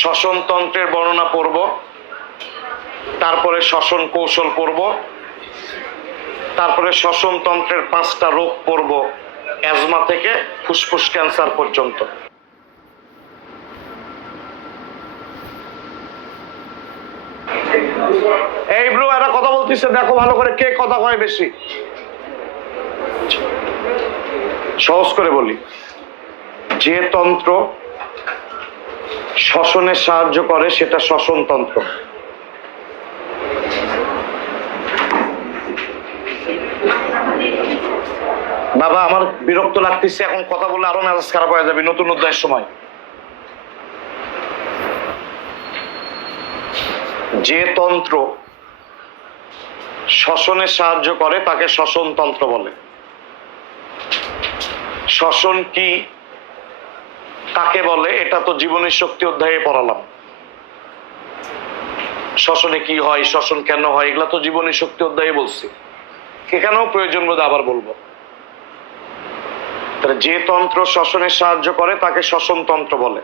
শ্বসনতন্ত্রের বর্ণনা পড়ব, তারপরে শ্বসন কৌশল পড়ব, তারপরে শ্বসনতন্ত্রের 5টা রোগ পড়ব, অ্যাজমা থেকে ফুসফুস ক্যান্সার পর্যন্ত। এই ব্রো, এরা কথা বলতেছে, দেখো ভালো করে কে কথা কয় বেশি। সহজ করে বলি, যে তন্ত্র শ্বসনে সাহায্য করে সেটা শ্বসনতন্ত্র। বাবা, আমার বিরক্ত লাগতেছে, এখন কথা বলে আরো মেজাজ খারাপ হয়ে যাবে নতুন অধ্যায়ের সময়। যে তন্ত্র শ্বসনে সাহায্য করে তাকে শ্বসনতন্ত্র বলে। শ্বসন কি, কাকে বলে, এটা তো জীবনের শক্তি অধ্যায়ে পড়ালাম। শ্বসনে কি হয়, শ্বসন কেন হয়, এগুলা তো জীবনের শক্তি অধ্যায়ে বলছি। এখানেও প্রয়োজন বোধ আবার বলবো। তাহলে যে তন্ত্র শ্বসনে সাহায্য করে তাকে শ্বসনতন্ত্র বলে।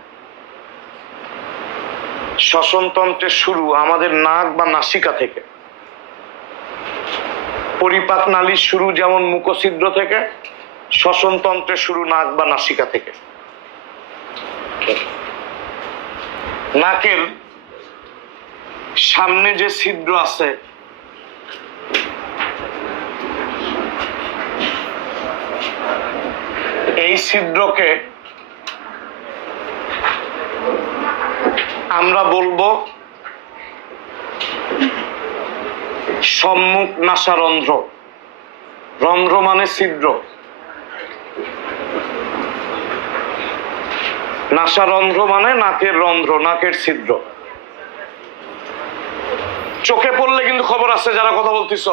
শ্বসনতন্ত্রের শুরু আমাদের নাক বা নাসিকা থেকে। পরিপাক নালীর শুরু যেমন মুখছিদ্র থেকে, শ্বসনতন্ত্রের শুরু নাক বা নাসিকা থেকে। নাকের সামনে যে ছিদ্র আছে, এই ছিদ্রকে আমরা বলবো সম্মুখ নাসারন্ধ্র। রন্ধ্র মানে ছিদ্র, নাসারন্ধ্র মানে নাকের রন্ধ্র, নাকের ছিদ্র। চোখে পড়লে কিন্তু খবর আছে, যারা কথা বলতেছ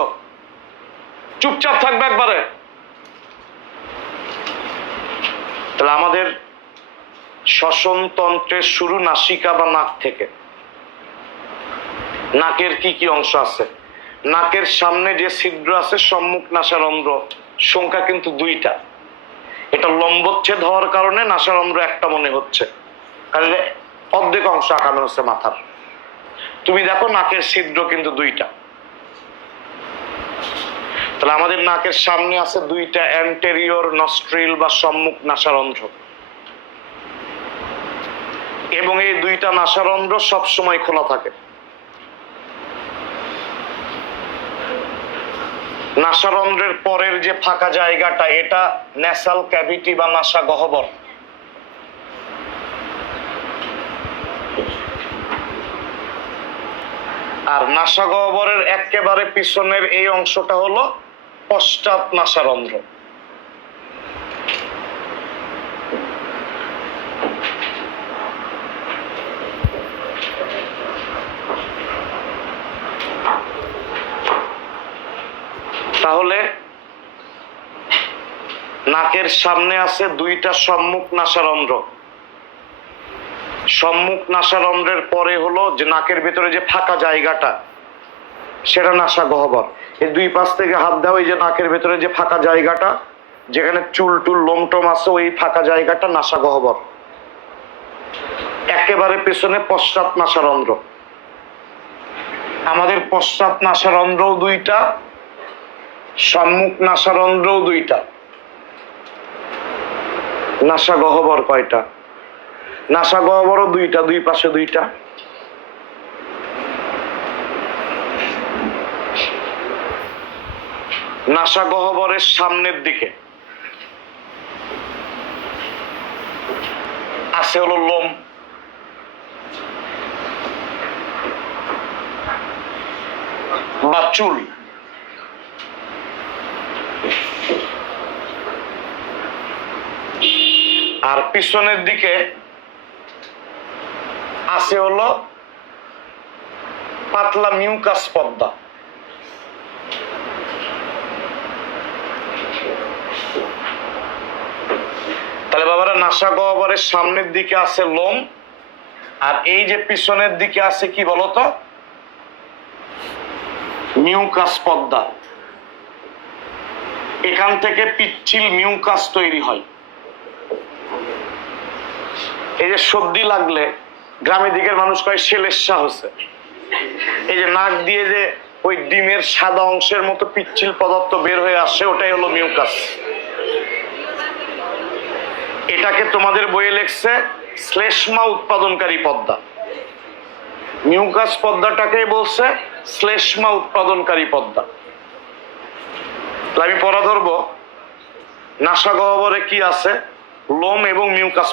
চুপচাপ থাকবে একবারে। তাহলে আমাদের শ্বসনতন্ত্রের শুরু নাসিকা বা নাক থেকে। নাকের কি কি অংশ আছে? নাকের সামনে যে ছিদ্র আছে সম্মুখ নাসারন্ধ্র, সংখ্যা কিন্তু 2টা। এটা লম্বচ্ছেদ হওয়ার কারণে নাসারন্ধ্র একটা মনে হচ্ছে, কারণ অর্ধেক অংশ আঁকানো হচ্ছে মাথার। তুমি দেখো নাকের ছিদ্র কিন্তু 2টা। তাহলে আমাদের নাকের সামনে আছে 2টা অ্যান্টেরিয়র নস্ট্রিল বা সম্মুখ নাসারন্ধ্র, এবং এই 2টা নাসারন্ধ্র সবসময় খোলা থাকে। নাসারন্ধ্রের পরের যে ফাঁকা জায়গাটা, এটা ন্যাসাল ক্যাভিটি বা নাসা গহ্বর। আর নাসা গহ্বরের একেবারে পিছনের এই অংশটা হলো পশ্চাৎ নাসারন্ধ্র। তাহলে নাকের সামনে আছে 2টা সম্মুখ নাসারন্ধ্র। সম্মুখ নাসারন্ধ্রের পরে হলো যে নাকের ভেতরে যে ফাঁকা জায়গাটা, সেটা নাসা গহ্বর। এই 2 পাশ থেকে হাত দাও, এই যে নাকের ভেতরে যে ফাঁকা জায়গাটা, যেখানে চুল টুল লোমটোম আছে, ওই ফাঁকা জায়গাটা নাসা গহ্বর। একেবারে পেছনে পশ্চাৎ নাসারন্ধ্র। আমাদের পশ্চাৎ নাসারন্ধ্রও 2টা, সম্মুখ নাসারন্ধ্রও 2টা। নাসা গহ্বর কয়টা? নাসা গহ্বরও 2টা, 2 পাশে 2টা। নাসা গহ্বরের সামনের দিকে আছে হলো লোম। বা চুল। আর পিছনের দিকে আছে হলো পাতলা মিউকাস পর্দা। তাহলে বাবারা, নাসা গহ্বরের সামনের দিকে আছে লোম, আর এই যে পিছনের দিকে আছে কি বলতো? মিউকাস পর্দা। এখান থেকে পিচ্ছিল মিউকাস তৈরি হয়। এই যে সর্দি লাগলে গ্রামের দিকের মানুষ কয় শ্লেষ্মা হচ্ছে। এই যে নাক দিয়ে যে ওই ডিমের সাদা অংশের মতো পিচ্ছিল পদার্থ বের হয়ে আসে, ওটাই হলো মিউকাস। এটাকে তোমাদের বইয়ে লেখছে শ্লেষ্মা উৎপাদনকারী পর্দা। মিউকাস পর্দাটাকে বলছে শ্লেষ্মা উৎপাদনকারী পর্দা। আমি পড়া ধরবো, নাসা গহ্বরে কি আছে? লোম এবং মিউকাস